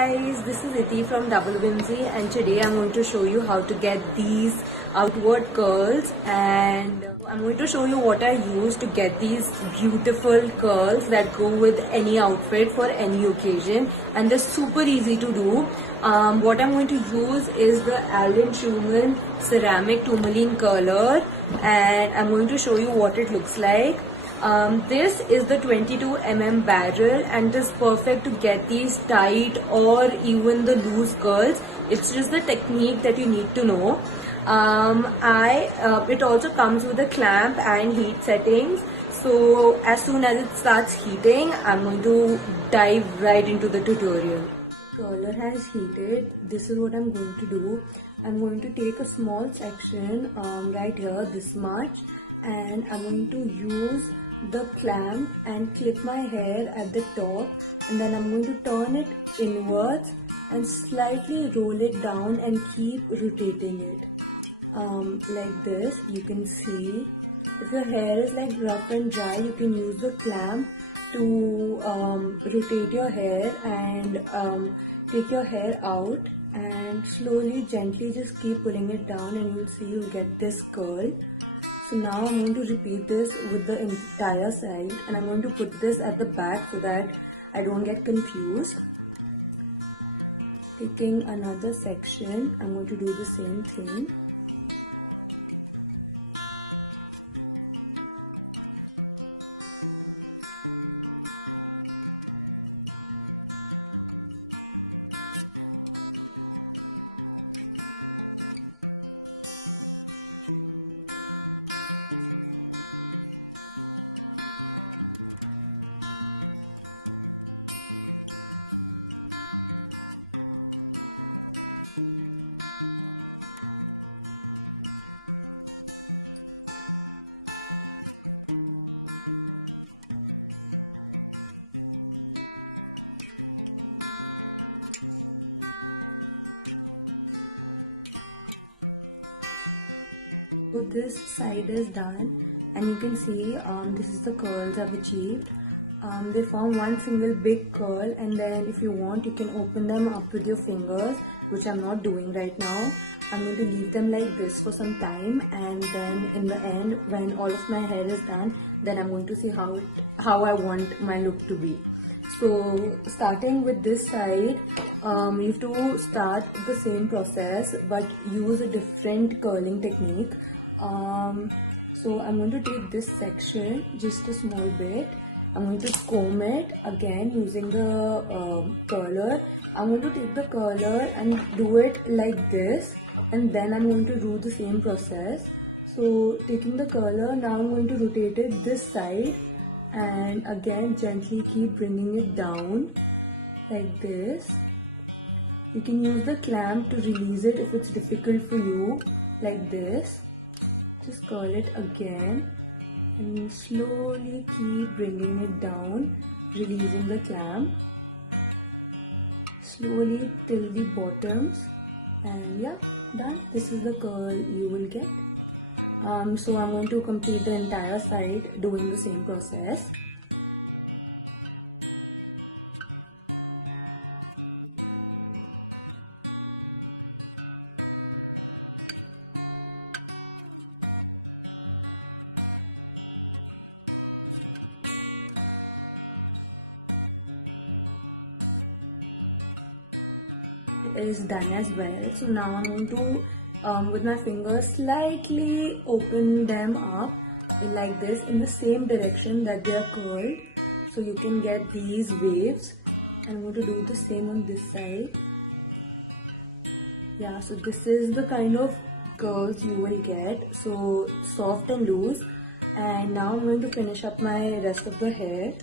guys, this is Iti from Double Whimsy and today I'm going to show you how to get these outward curls, and I'm going to show you what I use to get these beautiful curls that go with any outfit for any occasion, and they're super easy to do. What I'm going to use is the Allen Schumann ceramic tourmaline curler, and I'm going to show you what it looks like. This is the 22 barrel, and it is perfect to get these tight or even the loose curls. It's just the technique that you need to know. It also comes with a clamp and heat settings. So as soon as it starts heating, I'm going to dive right into the tutorial. Curler has heated. This is what I'm going to do. I'm going to take a small section right here, this much, and I'm going to use the clamp and clip my hair at the top, and then I'm going to turn it inwards and slightly roll it down and keep rotating it like this. You can see if your hair is like rough and dry, you can use the clamp to rotate your hair and take your hair out, and slowly gently just keep pulling it down, and you'll see you'll get this curl. So now I'm going to repeat this with the entire side, and I'm going to put this at the back so that I don't get confused. Taking another section, I'm going to do the same thing. This side is done, and you can see this is the curls I've achieved. They form one single big curl, and then if you want, you can open them up with your fingers, which I'm not doing right now. I'm going to leave them like this for some time, and then in the end, when all of my hair is done, then I'm going to see how I want my look to be. So starting with this side, you have to start the same process but use a different curling technique. So I'm going to take this section, just a small bit. I'm going to comb it again using the curler. I'm going to take the curler and do it like this, and then I'm going to do the same process. So taking the curler, now I'm going to rotate it this side, and again gently keep bringing it down like this. You can use the clamp to release it if it's difficult for you, like this. Just curl it again and slowly keep bringing it down, releasing the clamp slowly till the bottoms, and yeah, done. This is the curl you will get. So I'm going to complete the entire side doing the same process. Is done as well. So now I'm going to with my fingers slightly open them up like this in the same direction that they are curled, so you can get these waves. I'm going to do the same on this side. Yeah, so this is the kind of curls you will get, so soft and loose. And now I'm going to finish up my rest of the hair.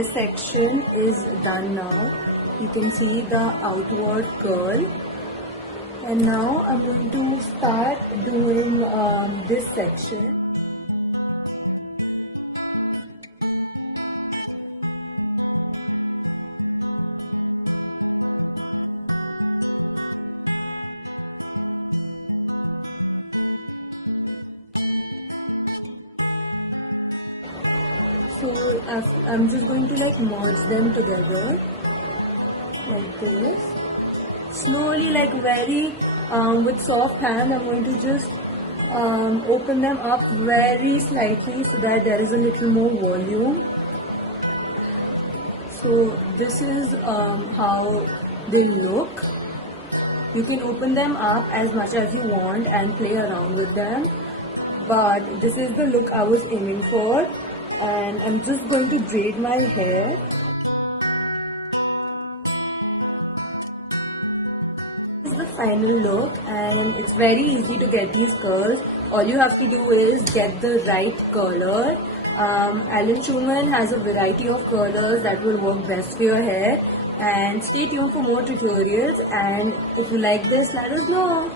this section is done now. You can see the outward curl. And now I'm going to start doing this section. I'm just going to like merge them together like this. Slowly, like very with soft hand, I'm going to just open them up very slightly so that there is a little more volume. So this is how they look. You can open them up as much as you want and play around with them. But this is the look I was aiming for. And I'm just going to braid my hair. This is the final look, and it's very easy to get these curls. All you have to do is get the right curler. Alan Truman has a variety of curlers that will work best for your hair. And stay tuned for more tutorials, and if you like this, let us know.